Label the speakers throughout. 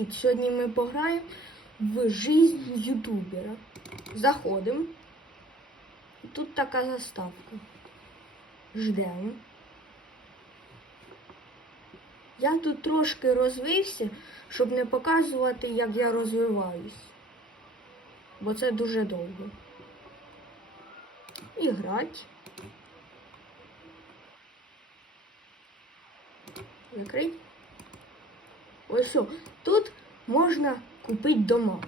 Speaker 1: Привіт! Сьогодні ми пограємо в жизнь ютубера. Заходимо. Тут така заставка. Ждемо. Я тут трошки розвився, щоб не показувати, як я розвиваюсь. Бо це дуже довго. І грать. Закрить. Ось що. Тут можна купити дома.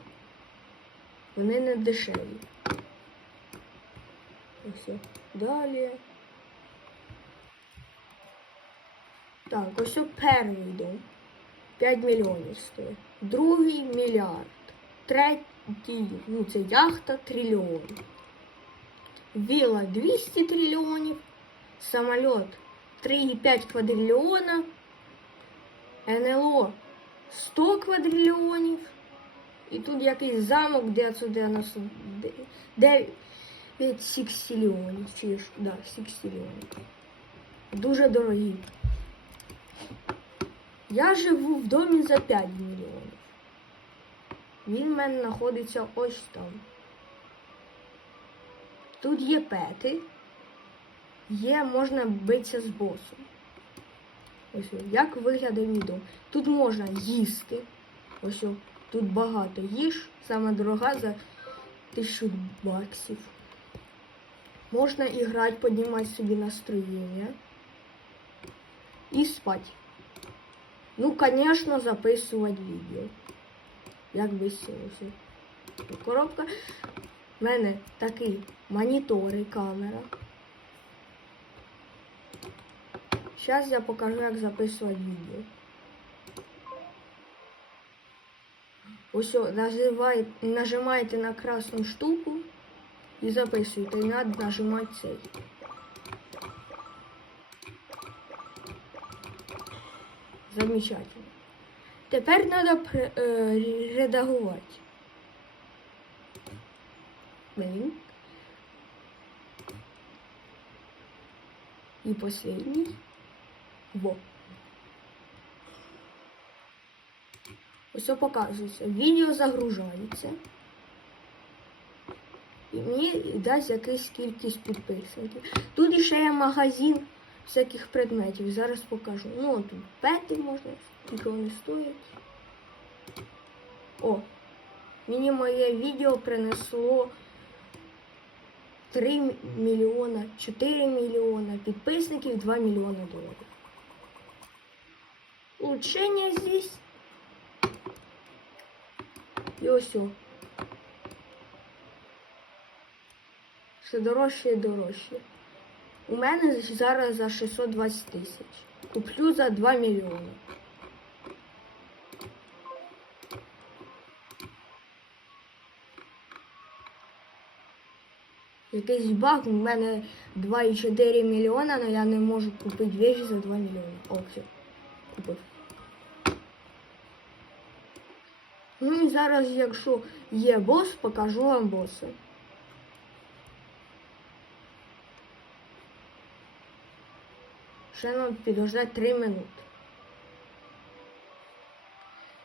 Speaker 1: Вони не дешеві. Ось. Далі. Так, ось що перший дом. 5 мільйонів стоїть. Другий мільярд. Третій, ну це яхта трильйон. Віла 200 трильйонів. Самоліт 3,5 квадрильйона. НЛО 100 квадрильйонів. І тут якийсь замок 999 сіксільйонів. Чи ж, да, сіксільйонів. Дуже дорогі. Я живу в домі за 5 мільйонів. Він в мене знаходиться ось там. Тут є пети. Є, можна битися з босом. Ось як виглядає мій дом. Тут можна їсти. Ось тут багато їж, саме дорога за тисячу баксів. Можна і грати, піднімати собі настроєння. І спати. Ну, звісно, записувати відео. Як без. Коробка. У мене такий монітор і камера. Зараз я покажу, як записувати відео. Ось нажимаєте на красну штуку і записуєте. І треба нажимати цей. Замечательно. Тепер треба е, редагувати. Блин. И последний. Во. Ось показується. Відео загружається. І мені дасть якась кількість підписників. Тут ще є магазин всяких предметів. Зараз покажу. Ну, тут пети можна, скільки вони стоять. О! Мені моє відео принесло 3 мільйона, 4 мільйона підписників, 2 мільйона доларів. Улучшення здесь. Ось. о. Все дорожче і дорожче. У мене зараз за 620 тисяч. Куплю за 2 мільйони. Якийсь баг, у мене 2,4 мільйона, але я не можу купити вещи за 2 мільйони. О, все. Купив. Ну і зараз, якщо є бос, покажу вам боса. Ще нам підождати 3 минути.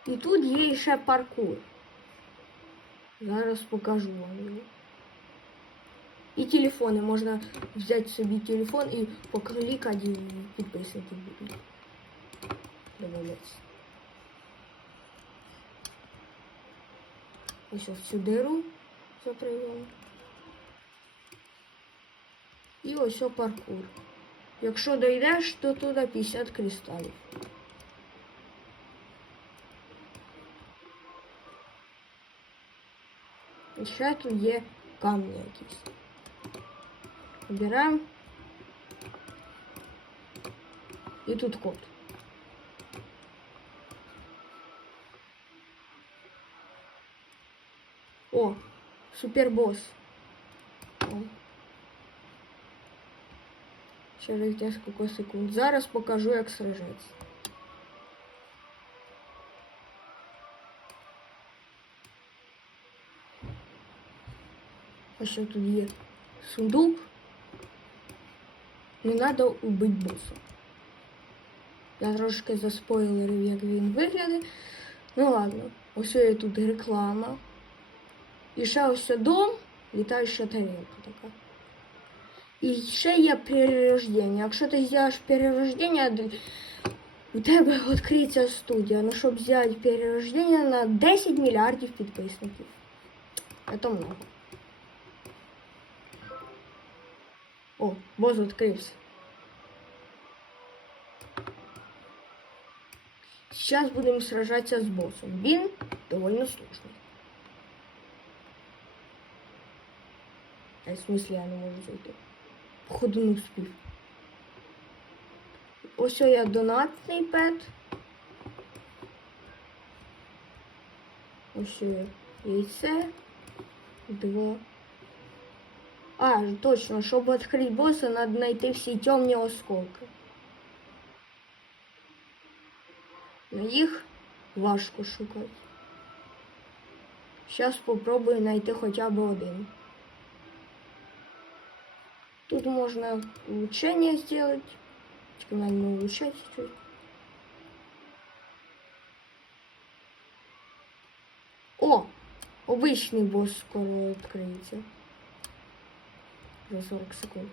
Speaker 1: І тут є ще паркур. Зараз покажу вам його. І телефони. Можна взяти собі телефон і покликати підписники будуть. Добавляться. Ось в цю диру. І ось паркур. Якщо дійдеш, то туди 50 кристалів. І ще тут є камні якісь. Вибираємо. І тут код. О, супербосс. Через несколько секунд. Зараз покажу, як сражатися. А що тут є? Сундук. Не треба убити боса. Я трошки заспойлерив, як він виглядає. Ну ладно, ось є тут реклама. І ще ось дом, літаюча тарілка така. І ще є перерождення. Якщо ти зробиш перерождення, д- у тебе відкриється студія. Ну, щоб зробити перерождення на 10 мільярдів підписників. Це много. О, бос відкрився. Сейчас будем сражаться с боссом. Він довольно сложный. В смысле я не можу зайти? Походу встиг. Ось я донатний пет. Ось яйце. Два. А, точно, щоб відкрити босса, треба знайти всі темні осколки. Но їх важко шукати. Зараз спробую знайти хоча б один. Тут можно улучшение сделать. Тільки надо не улучшать чуть. О! Обычный босс скоро відкриється. За 40 секунд.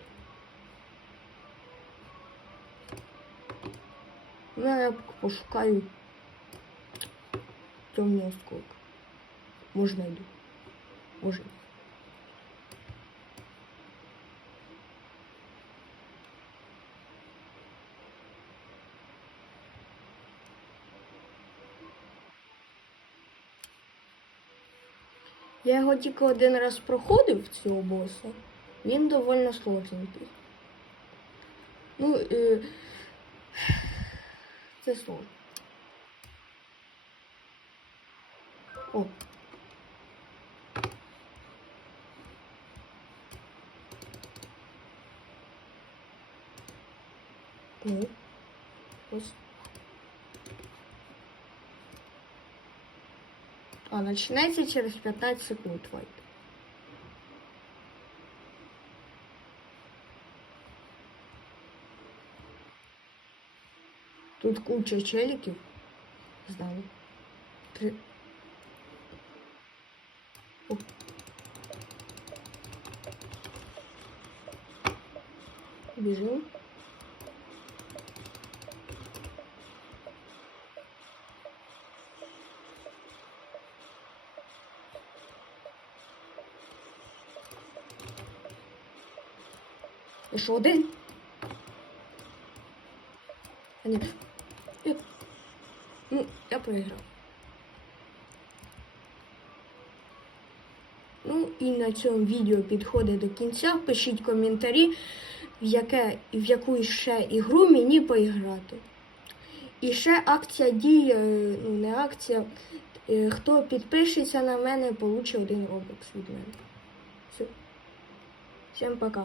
Speaker 1: Ну, я пошукаю темний осколок. Може найду. Може. Я його тільки один раз проходив цього боса. Він доволі сложненький. Ну, е, це сложно. О. Ну, ось. А, починається через 15 секунд файт. Тут куча челиків. Здали. Три. О. Біжим. Що один? А ні. Ну, я проіграв. Ну і на цьому відео підходить до кінця. Пишіть коментарі, в, яке, в яку ще ігру мені поіграти. І ще акція діє, ну не акція. е, Хто підпишеться на мене, получить один робокс від мене. Все. Всім пока.